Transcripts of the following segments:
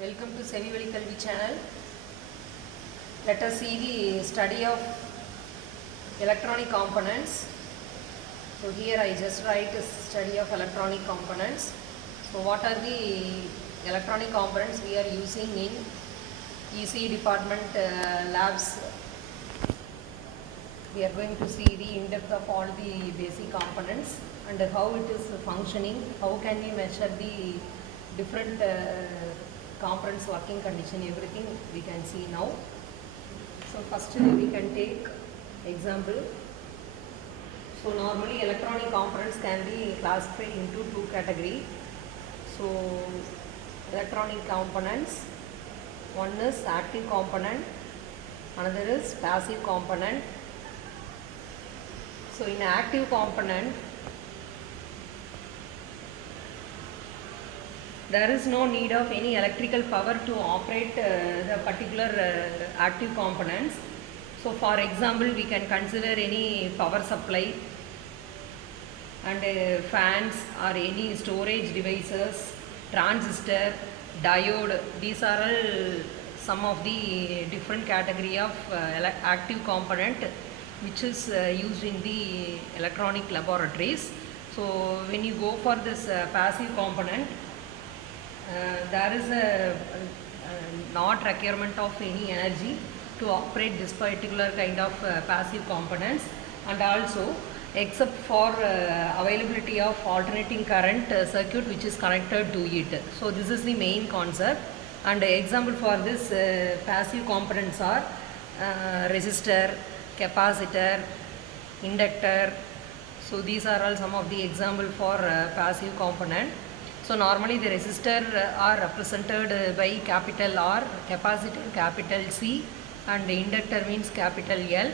Welcome to Sevivali Kalvi channel. Let us see the study of electronic components. So here I just write a study of electronic components. So what are the electronic components we are using in ECE department labs? We are going to see the in-depth of all the basic components and how it is functioning, how can we measure the different components working condition, everything we can see now. So first we can take example. So normally electronic components can be classified into two categories. So electronic components, one is active component, another is passive component. So in active component, there is no need of any electrical power to operate the particular active components. So for example, we can consider any power supply and fans or any storage devices, transistor, diode. These are all some of the different category of active component which is used in the electronic laboratories. So when you go for this passive component, there is a not requirement of any energy to operate this particular kind of passive components, and also except for availability of alternating current circuit which is connected to it. So this is the main concept, and example for this passive components are resistor, capacitor, inductor. So these are all some of the example for passive component. So normally the resistor are represented by capital R, capacitor capital C, and the inductor means capital L.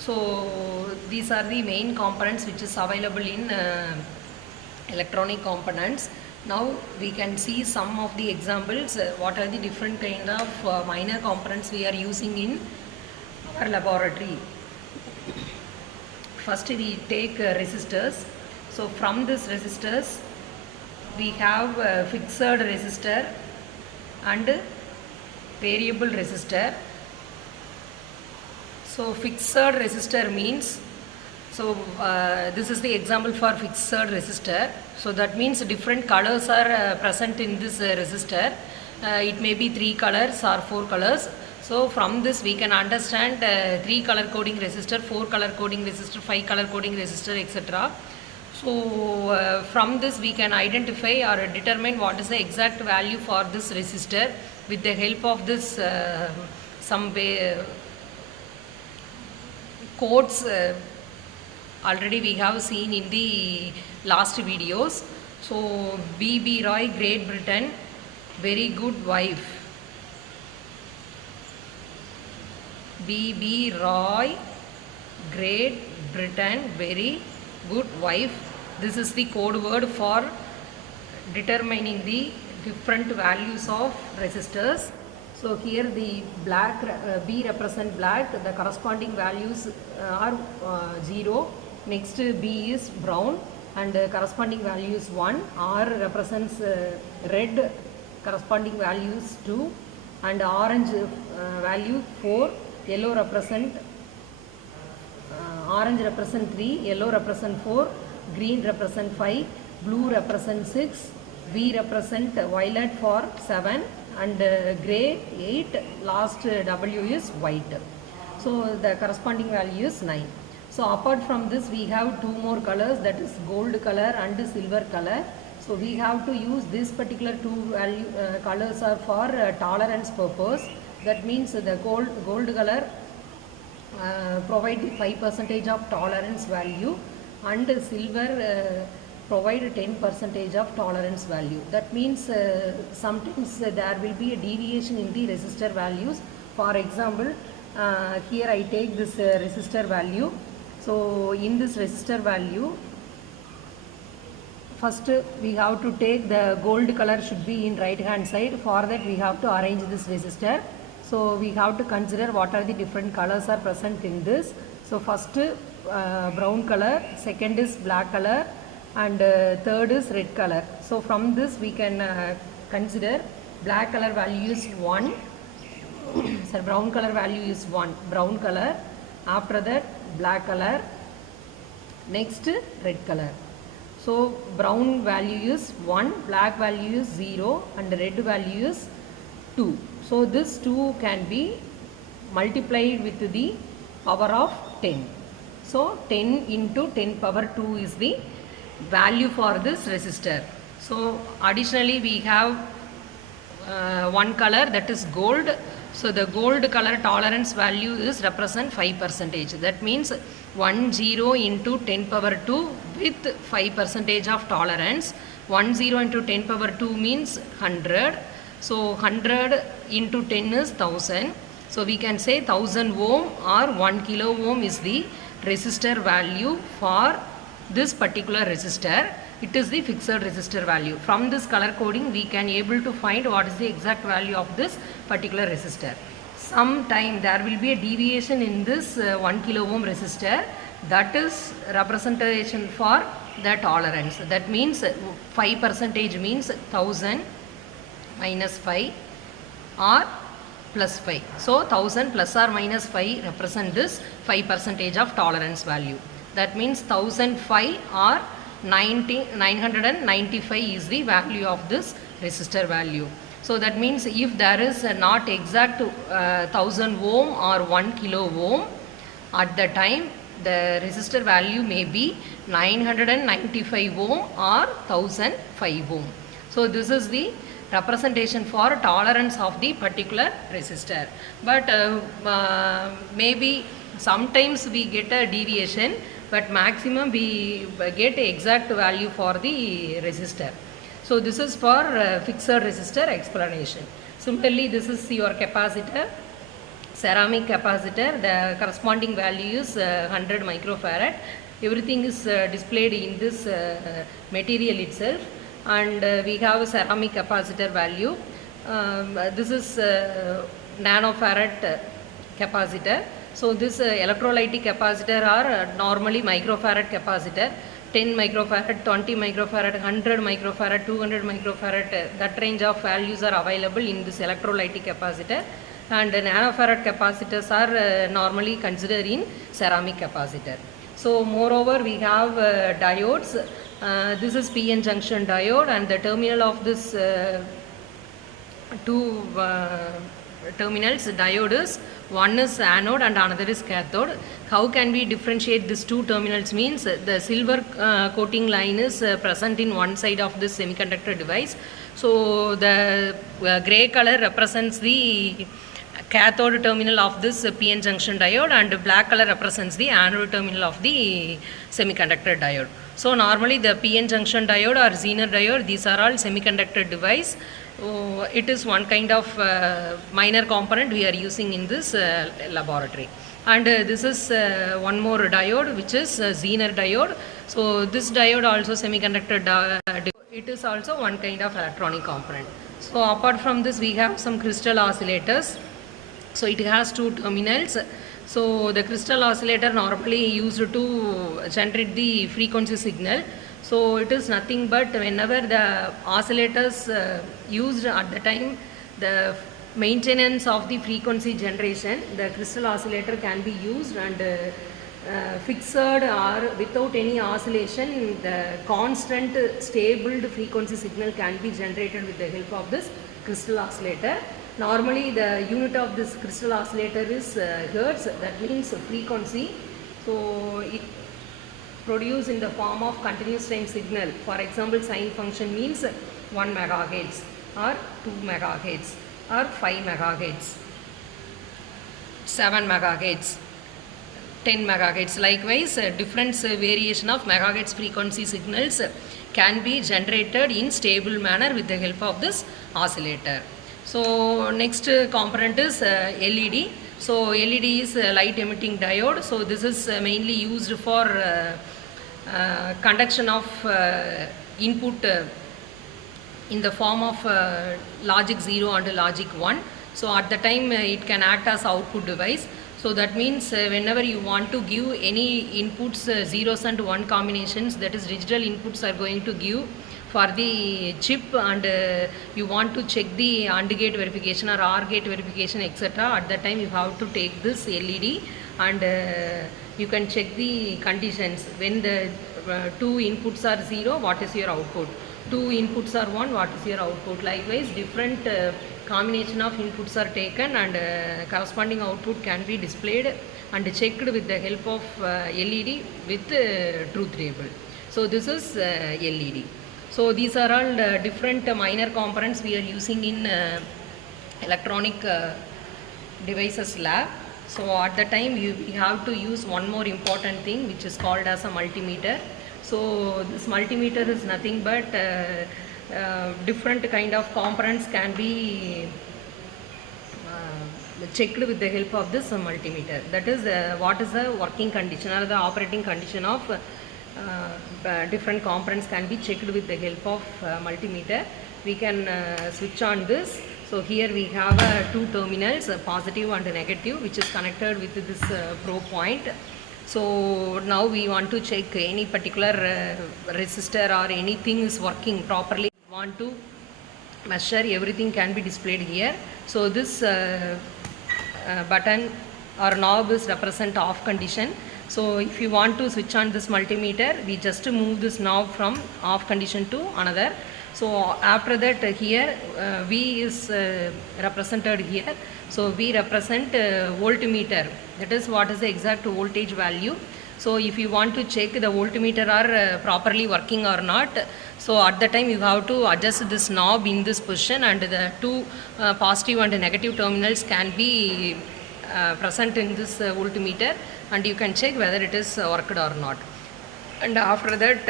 So these are the main components which is available in electronic components. Now we can see some of the examples, what are the different kind of minor components we are using in our laboratory. First we take resistors. So from this resistors we have fixed resistor and variable resistor. So fixed resistor means, so this is the example for fixed resistor. So that means different colors are present in this resistor. It may be 3 colors or 4 colors. So from this we can understand 3 color coding resistor, 4 color coding resistor, 5 color coding resistor, etc. So from this we can identify or determine what is the exact value for this resistor with the help of this some codes already we have seen in the last videos. So B.B. Roy, Great Britain, very good wife. B.B. Roy, Great Britain, very good wife. This is the code word for determining the different values of resistors. So here the black, B represent black, the corresponding values are 0. Next B is brown and corresponding value is 1. R represents red, corresponding value is 2, and orange value 4. Yellow represent orange represent 3, yellow represent 4, green represent 5, blue represent 6, V represent violet for 7, and grey 8, last W is white. So the corresponding value is 9. So apart from this we have 2 more colors, that is gold color and silver color. So we have to use this particular 2 colors are for tolerance purpose. That means the gold color provide 5% of tolerance value, and silver provide 10% of tolerance value. That means sometimes there will be a deviation in the resistor values. For example, here I take this resistor value. So in this resistor value, first we have to take the gold color should be in right hand side. For that we have to arrange this resistor. So we have to consider what are the different colors are present in this. So first brown color, second is black color, and third is red color. So from this we can consider black color value is 1. Sorry, brown color value is 1. Brown color. After that, black color. Next, red color. So brown value is 1, black value is 0, and red value is 2. So this 2 can be multiplied with the power of 10. So 10 into 10 power 2 is the value for this resistor. So additionally we have one color, that is gold. So the gold color tolerance value is represent 5%. That means 10 into 10 power 2 with 5% of tolerance. 10 into 10 power 2 means 100. So 100 into 10 is 1000. So we can say 1000 ohm or 1 kilo ohm is the resistor value for this particular resistor. It is the fixed resistor value. From this color coding we can able to find what is the exact value of this particular resistor. Sometime there will be a deviation in this 1 kilo ohm resistor, that is representation for the tolerance. That means 5% means 1000 minus 5 or plus 5. So 1000 plus or minus 5 represent this 5% of tolerance value. That means 1005 or 995 is the value of this resistor value. So that means if there is not exact 1000 ohm or 1 kilo ohm, at the time the resistor value may be 995 ohm or 1005 ohm. So this is the representation for tolerance of the particular resistor. But maybe sometimes we get a deviation, but maximum we get exact value for the resistor. So this is for fixed resistor explanation. Similarly, this is your capacitor, ceramic capacitor. The corresponding value is 100 microfarad. Everything is displayed in this material itself. And we have a ceramic capacitor value. This is nanofarad capacitor. So this electrolytic capacitor are normally microfarad capacitor. 10 microfarad, 20 microfarad, 100 microfarad, 200 microfarad, that range of values are available in this electrolytic capacitor. And nanofarad capacitors are normally considered in ceramic capacitor. So moreover we have diodes. This is PN junction diode, and the terminal of this two terminals diode is, one is anode and another is cathode. How can we differentiate these two terminals? Means the silver coating line is present in one side of this semiconductor device. So the gray color represents the cathode terminal of this PN junction diode, and black color represents the anode terminal of the semiconductor diode. So normally the PN junction diode or Zener diode, these are all semiconductor device. It is one kind of minor component we are using in this laboratory. And this is one more diode, which is Zener diode. So this diode also semiconductor diode. It is also one kind of electronic component. So apart from this we have some crystal oscillators. So it has two terminals. So the crystal oscillator normally used to generate the frequency signal. So it is nothing but whenever the oscillators used at the time, the maintenance of the frequency generation, the crystal oscillator can be used, and fixed or without any oscillation, the constant stable frequency signal can be generated with the help of this crystal oscillator. Normally the unit of this crystal oscillator is hertz, that means frequency. So it produced in the form of continuous time signal. For example, sine function means 1 megahertz or 2 megahertz or 5 megahertz, 7 megahertz, 10 megahertz. Likewise, different variation of megahertz frequency signals can be generated in stable manner with the help of this oscillator. So next component is LED. So LED is light emitting diode. So this is mainly used for conduction of input in the form of logic 0 and logic 1. So at the time it can act as output device. So that means whenever you want to give any inputs, zeros and 1 combinations, that is digital inputs are going to give for the chip, and you want to check the AND gate verification or OR gate verification, etc. At that time you have to take this LED, and you can check the conditions. When the two inputs are 0, what is your output? Two inputs are 1, what is your output? Likewise, different combination of inputs are taken, and corresponding output can be displayed and checked with the help of LED with truth table. So this is LED. So these are all different minor components we are using in electronic devices lab. So at the time we have to use one more important thing, which is called as a multimeter. So this multimeter is nothing but different kind of components can be checked with the help of this multimeter. That is what is the working condition or the operating condition of different components can be checked with the help of multimeter. We can switch on this. So here we have two terminals, positive and negative, which is connected with this probe point. So now we want to check any particular resistor or anything is working properly. We want to measure, everything can be displayed here. So this button or knob is represent off condition. So if you want to switch on this multimeter, we just move this knob from off condition to another. So after that here V is represented here. So we represent voltmeter, that is what is the exact voltage value. So if you want to check the voltmeter are properly working or not, so at the time you have to adjust this knob in this position, and the two positive and negative terminals can be present in this voltmeter, and you can check whether it is worked or not. And after that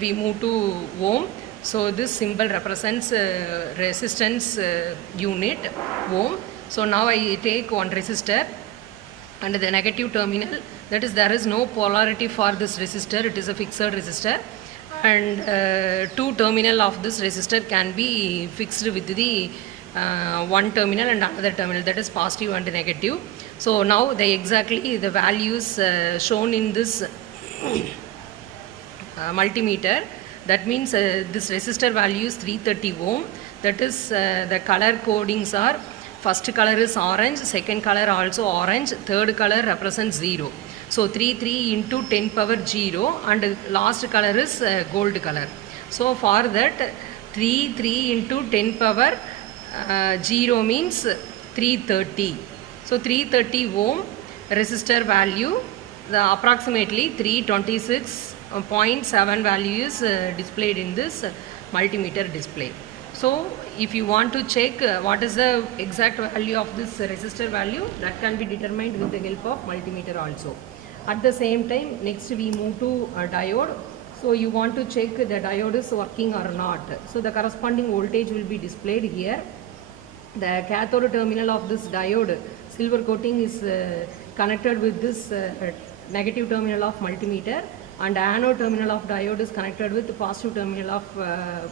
we move to ohm. So this symbol represents resistance unit, ohm. So now I take one resistor and the negative terminal, that is there is no polarity for this resistor, it is a fixed resistor, and two terminal of this resistor can be fixed with the one terminal and another terminal, that is positive and negative. So now exactly the values shown in this multimeter, that means this resistor value is 330 ohm, that is the color codings are, first color is orange, second color also orange, third color represents 0. So 3 into 10 power 0, and last color is gold color. So for that 3 into 10 power 0 means 330. So 330 ohm resistor value, the approximately 326.7 value is displayed in this multimeter display. So if you want to check what is the exact value of this resistor value, that can be determined with the help of multimeter also. At the same time, next we move to a diode. So you want to check the diode is working or not. So the corresponding voltage will be displayed here. The cathode terminal of this diode, silver coating, is connected with this negative terminal of multimeter, and anode terminal of diode is connected with the positive terminal of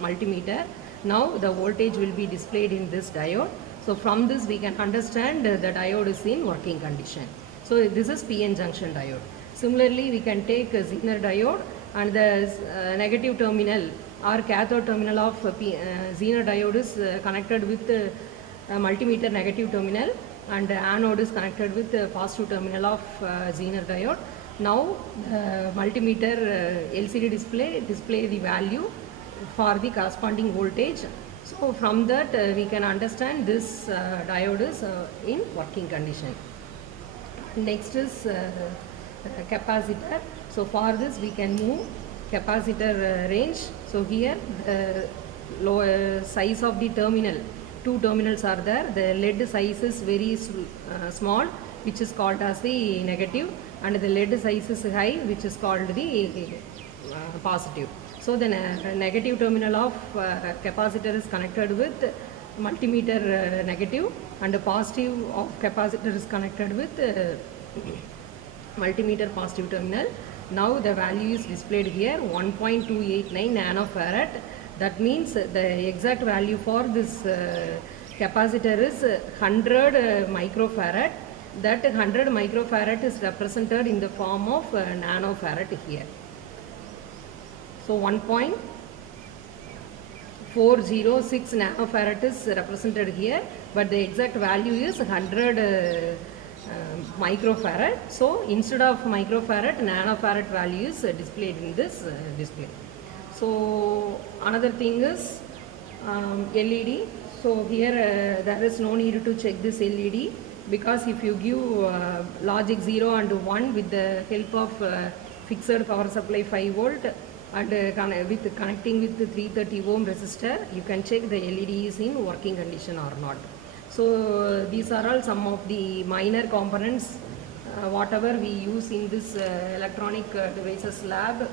multimeter. Now the voltage will be displayed in this diode. So from this we can understand the diode is in working condition. So this is PN junction diode. Similarly, we can take a Zener diode, and the negative terminal or cathode terminal of Zener diode is connected with multimeter negative terminal, and anode is connected with the positive terminal of Zener diode. Now multimeter LCD display the value for the corresponding voltage. So from that we can understand this diode is in working condition. Next is capacitor. So for this we can move capacitor range. So here the lower size of the terminal, two terminals are there. The lead size is very small, which is called as the negative, and the lead size is high, which is called the positive. So the negative terminal of capacitor is connected with multimeter negative, and the positive of capacitor is connected with multimeter positive terminal. Now the value is displayed here, 1.289 nanofarad. That means the exact value for this capacitor is 100 microfarad. That 100 microfarad is represented in the form of nanofarad here. So 1.289 406 nanofarad is represented here, but the exact value is 100 microfarad. So instead of microfarad, nanofarad value is displayed in this display. So another thing is LED. So here there is no need to check this LED, because if you give logic 0 and 1 with the help of fixed power supply 5 volt and with connecting with the 330 ohm resistor, you can check the LED is in working condition or not. So these are all some of the minor components whatever we use in this electronic devices lab,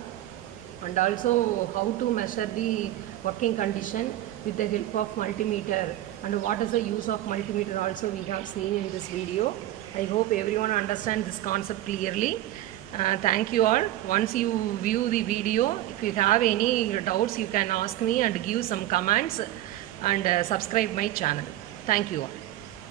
and also how to measure the working condition with the help of multimeter, and what is the use of multimeter also we have seen in this video. I hope everyone understands this concept clearly. Thank you all. Once you view the video, if you have any doubts, you can ask me and give some comments, and subscribe my channel. Thank you all.